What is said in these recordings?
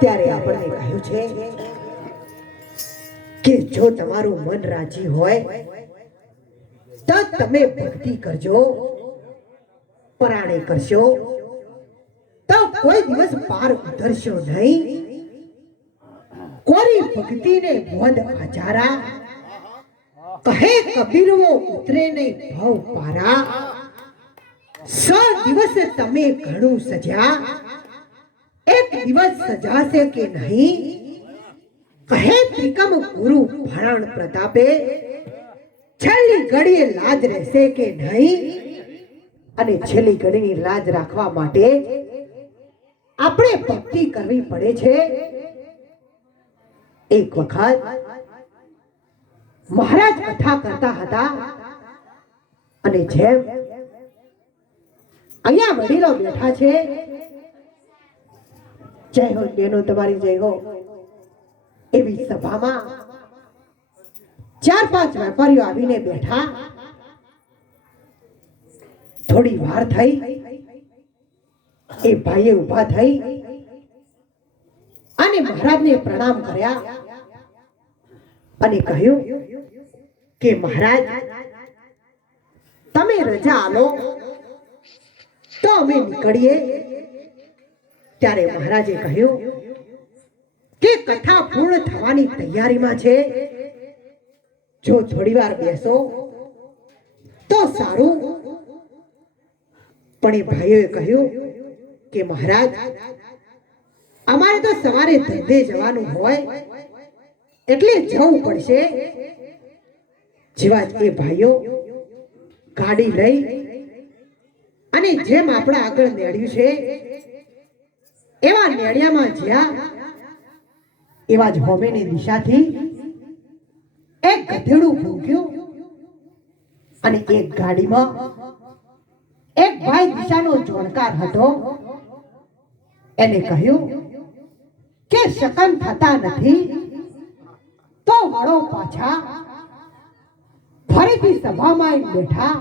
ત્યારે આપણને કહ્યું છે કે જો તમારું મન રાજી હોય, તો તમે ભક્તિ કરજો, પરાણે કરશો. તો કોઈ દિવસ પાર ઉતરશો નહીં. કોરી ભક્તિને વદ આચારા. કહે કબીરવો ઉતરે નહીં ભવ પારા. સ દિવસ તમે ઘણું સજ્યા દિવસ સજાશે કે નહીં કહે ત્રિકમ ગુરુ ભરણ પ્રતાપે છેલ્લી ઘડીએ લાજ રહેશે કે નહીં અને છેલ્લી ઘડીની લાજ રાખવા માટે આપણે ભક્તિ કરવી પડે છે। એક વખત મહારાજ કથા કરતા હતા અને જેમ અહીંયા વડીલો બેઠા છે જય હો, બેનો તમારી જય હો. એવી સભામાં ચાર પાંચ વેપારીઓ આવીને બેઠા. થોડી વાર થઈ. એ ભાઈએ ઊભા થઈ. અને મહારાજને પ્રણામ કર્યા અને કહ્યું કે મહારાજ, તમે રજા આલો તો અમે નીકળીએ. ત્યારે મહારાજે કહ્યું, કે કથા પૂર્ણ થવાની તૈયારીમાં છે? જો થોડી વાર બેસો, તો સારું. પણ એ ભાઈઓએ કહ્યું કે, મહારાજ, અમારે તો સવારે ધંધે જવાનું હોય, એટલે જવું પડશે. જેવા એ ભાઈઓ ગાડી લઈ અને જેમ આપણા આગળ નેડ્યું છે એવા નેડિયામાં જ્યાં એવા જ હોમેની દિશાથી એક ગધેડું ભૂક્યું અને એક ગાડીમાં એક ભાઈ દિશાનો જોણકાર હતો. એને કહ્યું કે શકન થતા નથી તો વળો પાછા. ફરીથી સભામાં બેઠા.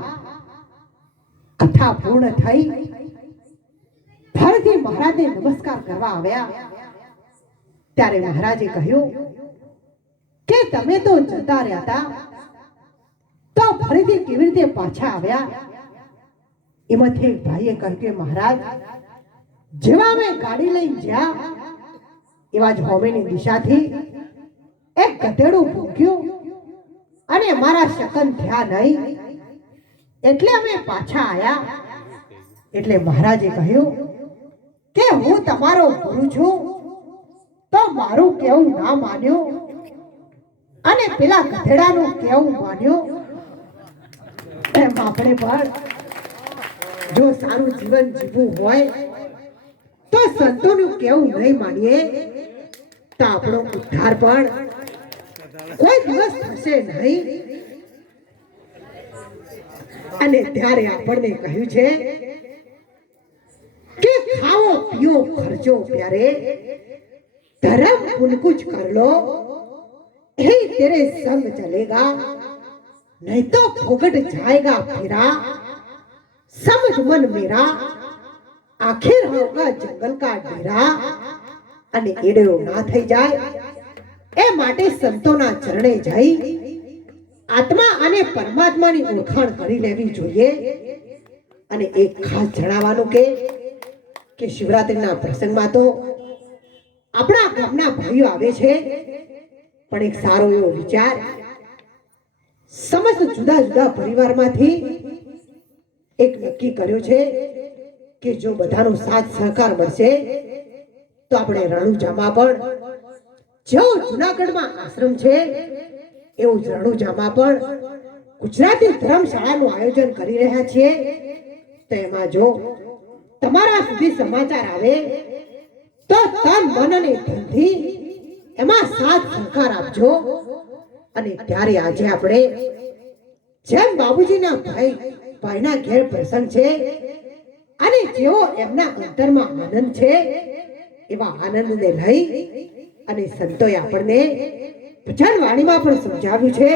કથા પૂર્ણ થઈ. ફરીથી મહારાજને નમસ્કાર કરવા આવ્યા. ત્યારે મહારાજે કહ્યું, કે તમે તો જતા રહ્યા હતા, તો ફરીથી કેવી રીતે પાછા આવ્યા? એમાંથી એક ભાઈએ કહ્યું કે, મહારાજ, જેવા અમે ગાડી લઈને જ્યાં, એવા જ હોમીની દિશાથી એક ગધેડું ભૂખ્યું અને મારા શકન થયા નહીં. એટલે અમે પાછા આવ્યા એટલે મહારાજે કહ્યું કે હું તમારો ગુરુ છું? તો મારું કેવું ના માન્યો? અને પેલા ગધેડાનું કેવું માન્યો? એમ આપણે પણ જો સારું જીવન જીવવું હોય, તો સંતોનું કેવું નહીં માનીએ, તો આપણો ઉદ્ધાર પણ કોઈ દિવસ થશે નહીં. અને ત્યારે આપણને કહ્યું છે કે ખાઓ પીઓ ખર્ચો પ્યારે ધર્મ कुछ कर लो यही तेरे संग चलेगा नहीं तो फुकट जाएगा फिरा समझ मन मेरा आखिर होगा जंगल का डेरा અને એડેરો ના થઈ જાય એ માટે સંતોના ચરણે જઈ આત્મા અને પરમાત્માની ઓળખાણ કરી લેવી જોઈએ અને એક ખાસ જણાવવાનું કે કે શિવરાત્રીના પ્રસંગમાં તો આપણા ગામના ભાઈઓ આવે છે. પણ એક સારો એવો વિચાર, સમસ્ત જુદા જુદા પરિવારમાંથી એક નક્કી કર્યો છે કે જો બધાનો સાથ સહકાર મળશે, તો આપણે રણુજામાં પણ જેવો જુનાગઢમાં આશ્રમ છે, એવું જ રણુજામાં પણ ગુજરાતી ધર્મશાળાનું આયોજન કરી રહ્યા છીએ. તો એમાં જો તમારા સુધી સમાચાર આવે, તો તન, મન અને ધનથી એમાં સાથ સહકાર આપજો. અને ત્યારે આજે આપણે જેમ બાબુજીના ભાઈ, ભાઈના ઘેર પ્રસંગ છે, અને જેઓ એમના અંતરમાં આનંદ છે, એવા આનંદને લઈ અને સંતોએ આપણને ભજન વાણીમાં પણ સમજાવ્યું છે.